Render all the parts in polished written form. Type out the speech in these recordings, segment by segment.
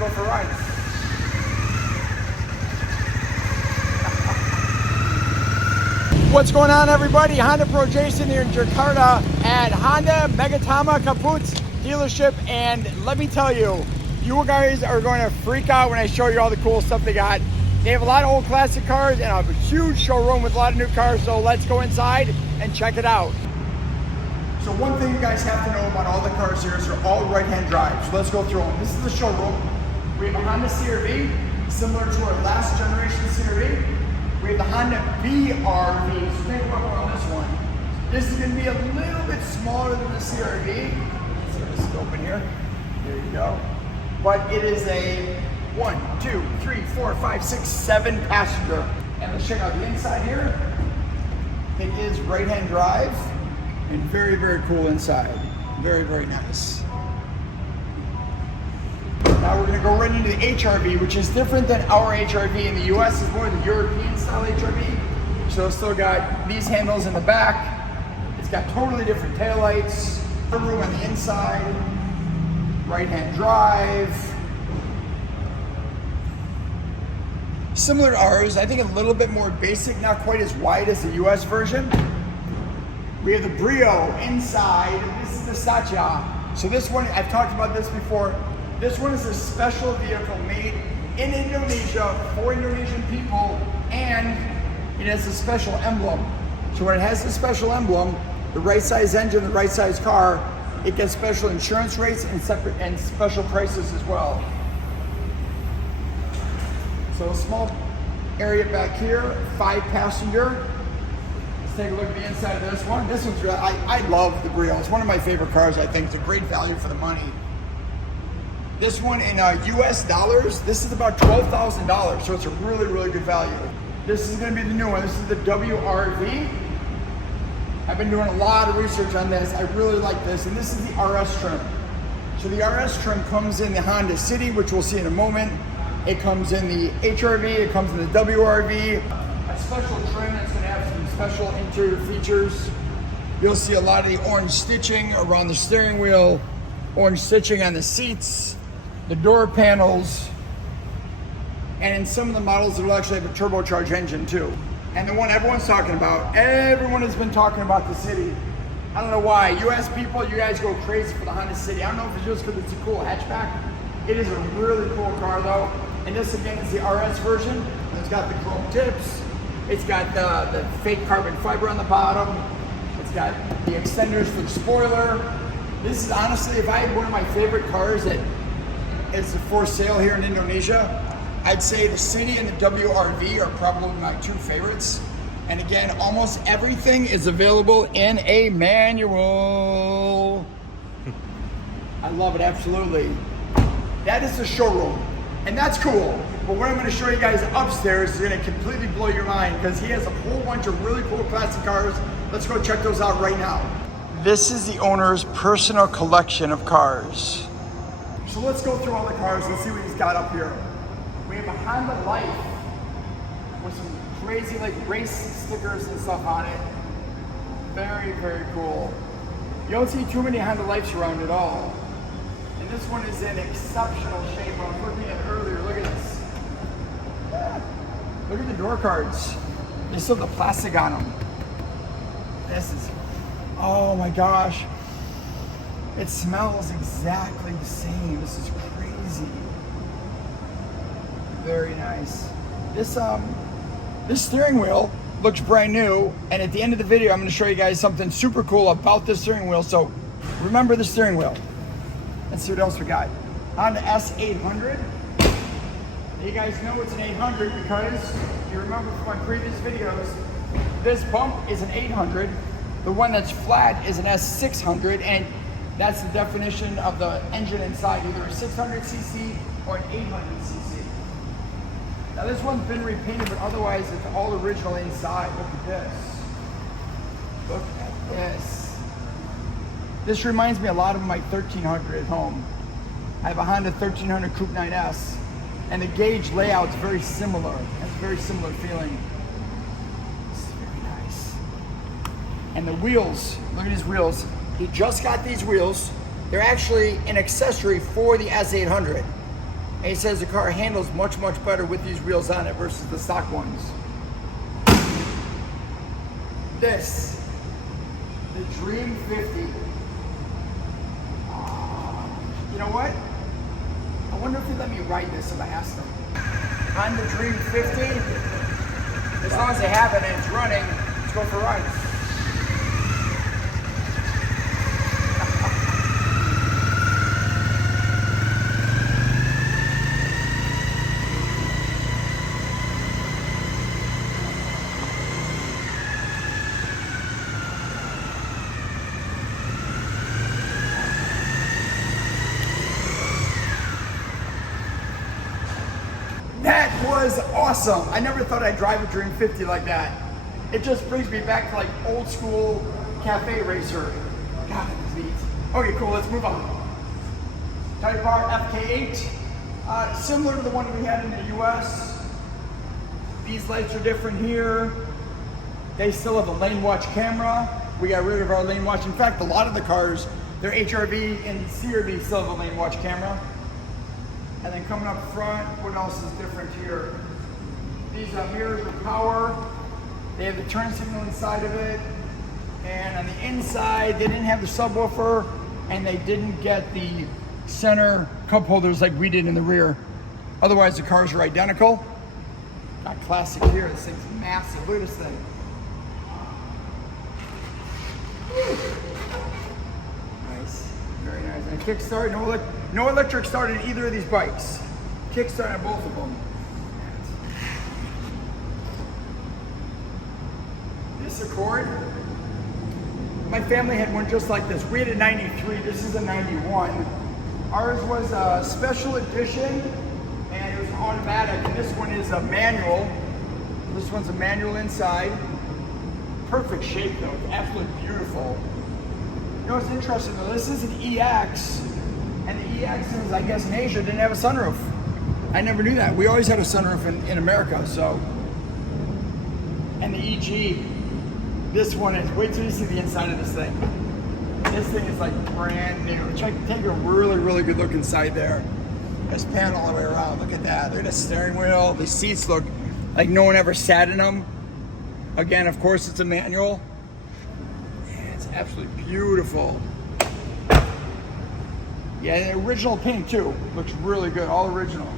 go for a ride. What's going on, everybody? Honda Pro Jason here in Jakarta at Honda Megatama Kaput dealership, and let me tell you, you guys are going to freak out when I show you all the cool stuff they got. They have a lot of old classic cars and a huge showroom with a lot of new cars, so let's go inside and check it out. So one thing you guys have to know about all the cars here is they're all right-hand drive. So let's go through them. This is the showroom. We have a Honda CR-V, similar to our last generation CR-V. We have the Honda BR-V. So think about on this one. This is going to be a little bit smaller than the CR-V. So just open here. There you go. But it is a 1, 2, 3, 4, 5, 6, 7 passenger. And let's check out the inside here. It is right-hand drive and very, very cool inside. Very, very nice. Now we're going to go right into the HRV, which is different than our HRV in the US. It's more the European style HRV. So it's still got these handles in the back. It's got totally different taillights. Room on the inside. Right-hand drive. Similar to ours, I think a little bit more basic, not quite as wide as the US version. We have the Brio inside. This is the Satya. So this one, I've talked about this before. This one is a special vehicle made in Indonesia for Indonesian people, and it has a special emblem. So when it has a special emblem, the right size engine, the right size car, it gets special insurance rates and special prices as well. So a small area back here, 5 passenger. Let's take a look at the inside of this one. This one's really, I love the Brio. It's one of my favorite cars, I think. It's a great value for the money. This one in US dollars, this is about $12,000, so it's a really, really good value. This is gonna be the new one. This is the WRV. I've been doing a lot of research on this. I really like this, and this is the RS trim. So the RS trim comes in the Honda City, which we'll see in a moment. It comes in the HRV, it comes in the WRV. A special trim that's gonna have some special interior features. You'll see a lot of the orange stitching around the steering wheel, orange stitching on the seats, the door panels, and in some of the models it'll actually have a turbocharged engine too. And the one everyone's talking about, everyone has been talking about the City. I don't know why. US people, you guys go crazy for the Honda City. I don't know if it's just because it's a cool hatchback. It is a really cool car though. And this again is the RS version. It's got the chrome tips. It's got the fake carbon fiber on the bottom. It's got the extenders for the spoiler. This is honestly, if I had one of my favorite cars that is for sale here in Indonesia, I'd say the City and the WRV are probably my 2 favorites. And again, almost everything is available in a manual. I love it, absolutely. That is the showroom, and that's cool. But what I'm gonna show you guys upstairs is gonna completely blow your mind because he has a whole bunch of really cool classic cars. Let's go check those out right now. This is the owner's personal collection of cars. So let's go through all the cars and see what he's got up here. We have a Honda Life with some crazy like race stickers and stuff on it. Very, very cool. You don't see too many Honda Lifes around at all. And this one is in exceptional shape. I was looking at it earlier. Look at this. Yeah. Look at the door cards. They still have the plastic on them. This is, oh my gosh. It smells exactly the same. This is crazy. Very nice. This steering wheel looks brand new, and at the end of the video I'm going to show you guys something super cool about this steering wheel. So remember the steering wheel. Let's see what else we got. Honda S800. You guys know it's an 800 because you remember from my previous videos, this bump is an 800. The one that's flat is an S600, and that's the definition of the engine inside, either a 600cc or an 800cc. Now this one's been repainted, but otherwise it's all original inside. Look at this. Look at this. This reminds me a lot of my 1300 at home. I have a Honda 1300 Coupe 9S, and the gauge layout's very similar. It's a very similar feeling. This is very nice. And the wheels, look at his wheels. He just got these wheels. They're actually an accessory for the S800. And he says the car handles much, much better with these wheels on it versus the stock ones. This, the Dream 50. You know what? I wonder if they let me ride this if I ask them. On the Dream 50, as long as they have it and it's running, let's go for a ride. That was awesome. I never thought I'd drive a Dream 50 like that. It just brings me back to like old school cafe racer. God, that's neat. Okay, cool, let's move on. Type R FK8, similar to the one we had in the US. These lights are different here. They still have a lane watch camera. We got rid of our lane watch. In fact, a lot of the cars, their HRV and CRV still have a lane watch camera. And then coming up front, what else is different here? These mirrors are power. They have the turn signal inside of it. And on the inside, they didn't have the subwoofer and they didn't get the center cup holders like we did in the rear. Otherwise, the cars are identical. Got classic here, this thing's massive. Look at this thing. Nice, very nice. And kickstart, no electric start in either of these bikes. Kickstart on both of them. This Accord, my family had one just like this. We had a 93, this is a 91. Ours was a special edition and it was automatic, and this one is a manual. This one's a manual inside. Perfect shape though, it's absolutely beautiful. You know what's interesting though, this is an EX, and the EXs, I guess in Asia, didn't have a sunroof. I never knew that. We always had a sunroof in America, so. And the EG, this one is, wait till you see the inside of this thing. This thing is like brand new. Take a really, really good look inside there. Just pan all the way around, look at that. Look at the steering wheel. The seats look like no one ever sat in them. Again, of course, it's a manual. Yeah, it's absolutely beautiful. Yeah, the original paint too. Looks really good, all original.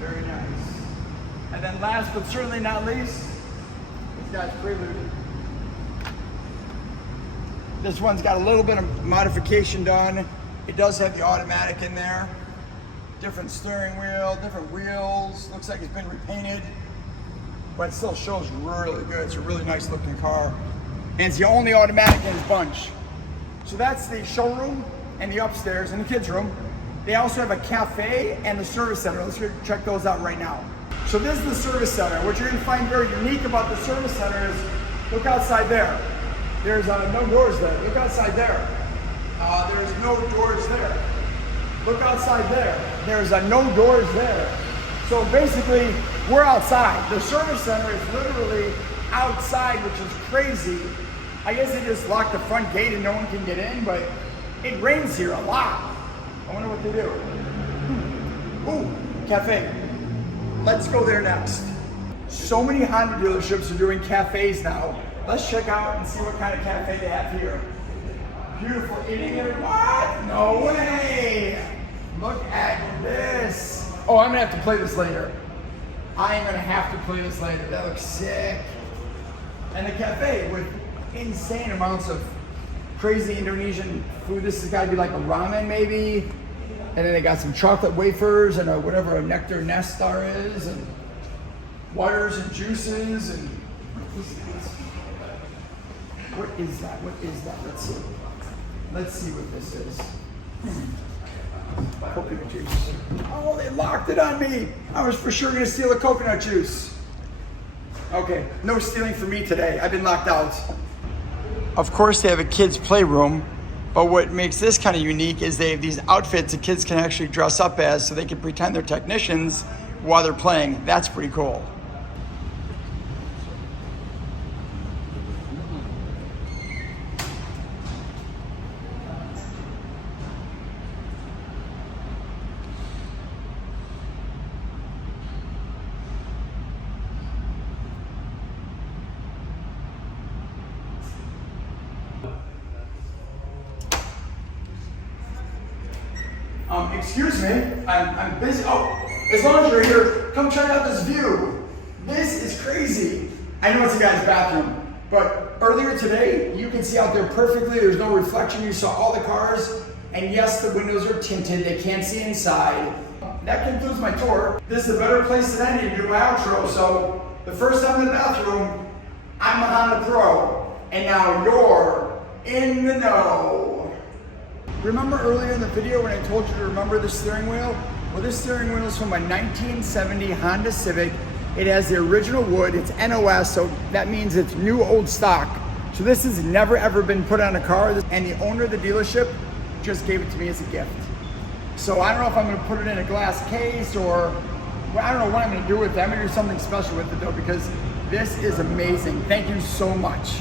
Very nice. And then last but certainly not least, this guy's Prelude. This one's got a little bit of modification done. It does have the automatic in there. Different steering wheel, different wheels. Looks like it's been repainted, but it still shows really good. It's a really nice looking car. And it's the only automatic in its bunch. So that's the showroom and the upstairs and the kids' room. They also have a cafe and the service center. Let's go check those out right now. So this is the service center. What you're gonna find very unique about the service center is, look outside there. There's no doors there. Look outside there. There's no doors there. Look outside there. There's no doors there. So basically, we're outside. The service center is literally outside, which is crazy. I guess they just locked the front gate and no one can get in, but it rains here a lot. I wonder what they do. Ooh, cafe. Let's go there next. So many Honda dealerships are doing cafes now. Let's check out and see what kind of cafe they have here. Beautiful eating area. What? No way. Look at this. Oh, I'm gonna have to play this later. I am gonna have to play this later. That looks sick. And the cafe with insane amounts of crazy Indonesian food. This has gotta be like a ramen maybe. And then they got some chocolate wafers and whatever a nectar nestar is, and waters and juices and what is that? What is that? Let's see. Let's see what this is. Coconut juice. Oh, they locked it on me. I was for sure gonna steal a coconut juice. Okay, no stealing for me today. I've been locked out. Of course, they have a kids' playroom, but what makes this kind of unique is they have these outfits that kids can actually dress up as so they can pretend they're technicians while they're playing. That's pretty cool. Excuse me, I'm busy. Oh, as long as you're here, come check out this view. This is crazy. I know it's a guy's bathroom, but earlier today, you can see out there perfectly. There's no reflection. You saw all the cars. And yes, the windows are tinted. They can't see inside. That concludes my tour. This is a better place than any to do my outro. So the first time in the bathroom, I'm a Honda Pro. And now you're in the know. Remember earlier in the video when I told you to remember the steering wheel? Well, this steering wheel is from a 1970 Honda Civic. It has the original wood, it's NOS, so that means it's new old stock. So this has never ever been put on a car, and the owner of the dealership just gave it to me as a gift. So I don't know if I'm gonna put it in a glass case or, well, I don't know what I'm gonna do with it. I'm gonna do something special with it though, because this is amazing. Thank you so much.